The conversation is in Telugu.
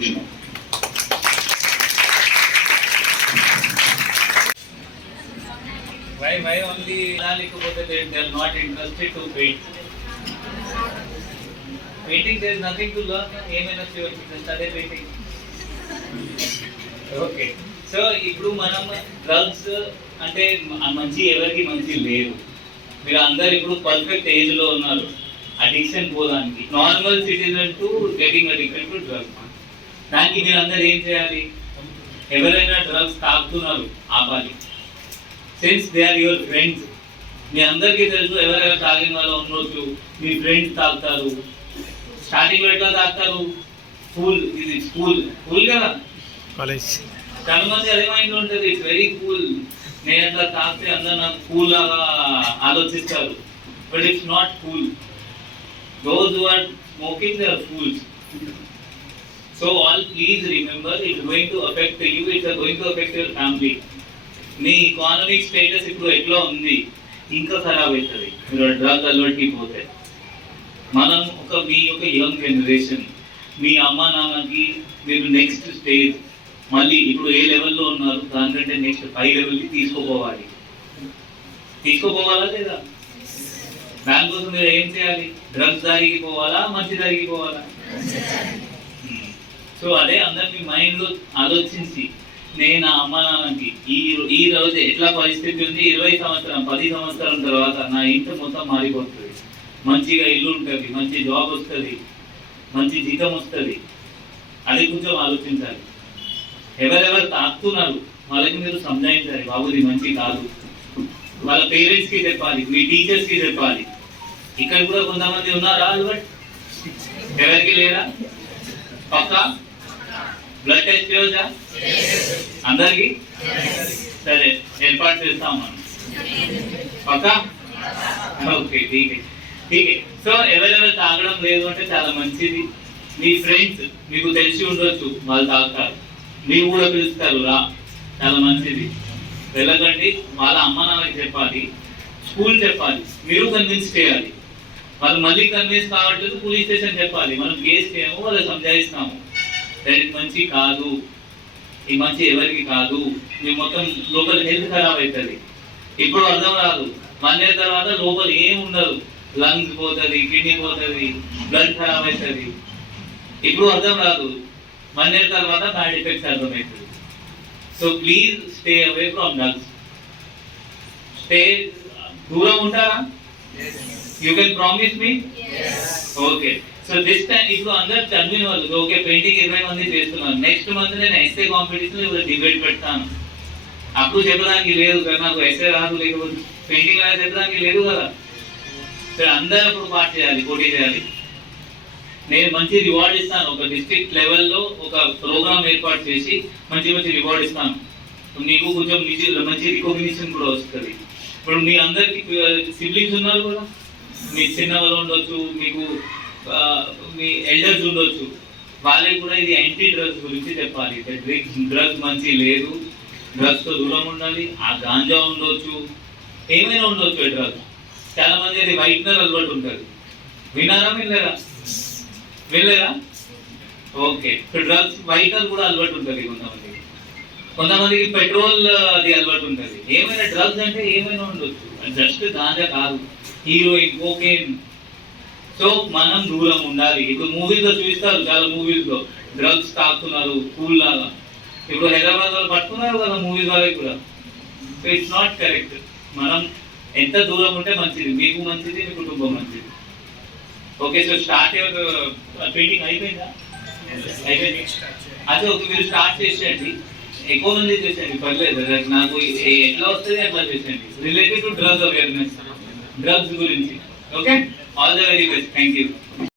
చూసినాం why why only లేకపోతే they are not interested to paint? Painting there is nothing to learn ఏమైనా చేయవచ్చు జస్ట్ అదే painting? ఓకే సో ఇప్పుడు మనం డ్రగ్స్ అంటే మంచి ఎవరికి మంచి లేరు. మీరు అందరు ఇప్పుడు పర్ఫెక్ట్ ఏజ్లో ఉన్నారు. Addiction పోదానికి. Normal citizen to getting addiction to drugs దానికి మీరు అందరు ఏం చేయాలి? ఎవరైనా డ్రగ్స్ తాగుతున్నారు ఆపాలి. Since they are your friends మీ అందరికీ తెలుసు ఎవరెవరు తాగిన వాళ్ళు ఉండొచ్చు మీ ఫ్రెండ్స్ తాగుతారు. స్టార్టింగ్ ఎట్లా తాగుతారు? స్కూల్ ఇది స్కూల్ స్కూల్ కదా? కాలేజ్. చాలా మంది అదే మైండ్ ఉంటుంది ఇట్స్ వెరీ కూల్ నేను అట్లా తాగితే అందరు నాకు కూల్ లాగా ఆలోచిస్తారు. But it's not cool those are smoking they are fools so all please remember it going to affect you it going to affect your family me economic status ఇప్పుడు ఎట్లా ఉంది? ఇంకా ఖరాబ్ అవుతుంది. మీరు డ్రగ్ అలవాటుకి పోతే. మనం ఒక మీ యొక్క యంగ్ జనరేషన్ మీ అమ్మ నాన్నకి మీరు నెక్స్ట్ స్టేజ్ మళ్ళీ ఇప్పుడు ఏ లెవెల్లో ఉన్నారు దానికంటే నెక్స్ట్ పై లెవెల్కి తీసుకోపోవాలి. తీసుకోపోవాలా లేదా? దానికోసం మీరు ఏం చేయాలి? డ్రగ్స్ దారికి పోవాలా? మంచి దారికి పోవాలా? సో అదే అందరు మీ మైండ్లో ఆలోచించి నేను నా అమ్మ నాన్నకి ఈ ఈ రోజు ఎట్లా పరిస్థితి ఉంది? ఇరవై సంవత్సరం పది సంవత్సరం తర్వాత నా ఇంటి మొత్తం మారిపోతుంది. మంచిగా ఇల్లు ఉంటుంది మంచి జాబ్ వస్తుంది మంచి జీతం వస్తుంది. అది కొంచెం ఆలోచించాలి. ఎవరెవరు తాకుతున్నారు? వాళ్ళకి మీరు సంజాయించాలి. బాబుది మంచి కాదు. వాళ్ళ పేరెంట్స్కి చెప్పాలి మీ టీచర్స్కి చెప్పాలి. ఇక్కడ కూడా కొంతమంది ఉన్నారా అలవాటు? ఎవరికి లేరా పక్కా? బ్లడ్ టెస్ట్ చేయొచ్చా? అందరికి? సరే ఏర్పాటు చేస్తాం మనం. పక్కా? ఓకే ఠీకే. ఠీకే. సో ఎవరెవరు తాగడం లేదు అంటే చాలా మంచిది. మీ ఫ్రెండ్స్ మీకు తెలిసి ఉండొచ్చు వాళ్ళు తాగుతారు. మీరు కూడా పిలుస్తారు రా. చాలా మంచిది. వెళ్ళకండి. వాళ్ళ అమ్మ నాన్నకి చెప్పాలి. స్కూల్ చెప్పాలి. మీరు కన్విన్స్ చేయాలి. వాళ్ళు మళ్ళీ కన్విన్స్ కావట్లేదు పోలీస్ స్టేషన్ చెప్పాలి. మనం కేసు చేయము వాళ్ళు సంజాయిస్తాము. దట్ మంచి కాదు ఈ మంచి ఎవరికి కాదు మీ మొత్తం లోపల హెల్త్ ఖరాబ్ అవుతుంది ఇప్పుడు అర్థం రాదు వన్ ఇయర్ తర్వాత లోపల ఏం ఉండదు. లంగ్స్ పోతుంది కిడ్నీ పోతుంది బ్లడ్ ఖరాబ్ అవుతుంది ఇప్పుడు అర్థం రాదు వన్ ఇయర్ తర్వాత బ్యాడ్ ఎఫెక్ట్స్ అర్థమవుతుంది so please stay away from drugs stay దూరం ఉంటారా? You can promise me okay so this time ఇప్పుడు అందరు చదివిన వాళ్ళు. ఓకే పెయింటింగ్ ఇరవై మంది చేస్తున్నారు. నెక్స్ట్ మంత్ నేను ఎస్ఏ కాంపిటీషన్ ఇప్పుడు డిబేట్ పెడతాను. అప్పుడు చెప్పడానికి లేదు కదా నాకు ఎస్ఏ రాదు లేకపోతే పెయింటింగ్ అనేది చెప్పడానికి లేదు కదా. సరే అందరూ అప్పుడు పార్ట్ చేయాలి పోటీ చేయాలి. నేను మంచి రివార్డ్ ఇస్తాను. ఒక డిస్ట్రిక్ట్ లెవెల్లో ఒక ప్రోగ్రామ్ ఏర్పాటు చేసి మంచి మంచి రివార్డ్ ఇస్తాను. మీకు కొంచెం మంచి రికగ్నిషన్ కూడా వస్తుంది. ఇప్పుడు మీ అందరికి సిబ్లింగ్స్ ఉన్నారు కూడా మీ చిన్న వాళ్ళు ఉండొచ్చు మీకు మీ ఎల్డర్స్ ఉండొచ్చు. వాళ్ళకి కూడా ఇది యాంటీ డ్రగ్స్ గురించి చెప్పాలి. డ్రగ్స్ డ్రగ్స్ మంచి లేదు. డ్రగ్స్తో దూరం ఉండాలి ఆ గాంజా ఉండొచ్చు. ఏమైనా ఉండొచ్చు డ్రగ్స్ చాలా మంది అది వైట్నర్ అలవాటు ఉంటుంది విన్నారా వినలేరా వినలేరా ఓకే డ్రగ్స్ వైట్నర్ కూడా అలవాటు ఉంటుంది కొంతమందికి. కొంతమందికి పెట్రోల్ అది అలవాటు ఉంటుంది. ఏమైనా డ్రగ్స్ అంటే ఏమైనా ఉండొచ్చు. జస్ట్ గాంజా కాదు. హీరోయిన్ కోకేన్ సో మనం దూరం ఉండాలి. ఇప్పుడు మూవీస్లో చూపిస్తారు చాలా మూవీస్లో. డ్రగ్స్ తాకుతున్నారు కూల్ లాగా. ఇప్పుడు హైదరాబాద్ వాళ్ళు పట్టుకున్నారు కదా మూవీస్ వాళ్ళకి కూడా. సో ఇట్స్ నాట్ కరెక్ట్ మనం ఎంత దూరం ఉంటే మంచిది. మీకు మంచిది మీ కుటుంబం మంచిది. ఓకే సో స్టార్ట్ పెయింటింగ్ అయిపోయిందా అయిపోయింది? అదే ఒక మీరు స్టార్ట్ చేసేయండి. ఎక్కువ మంది చేసేయండి. పర్లేదు. నాకు ఎట్లా వస్తుంది అట్లా చేసేయండి. Related to drugs awareness drugs గురించి. Okay All the very best. Thank you.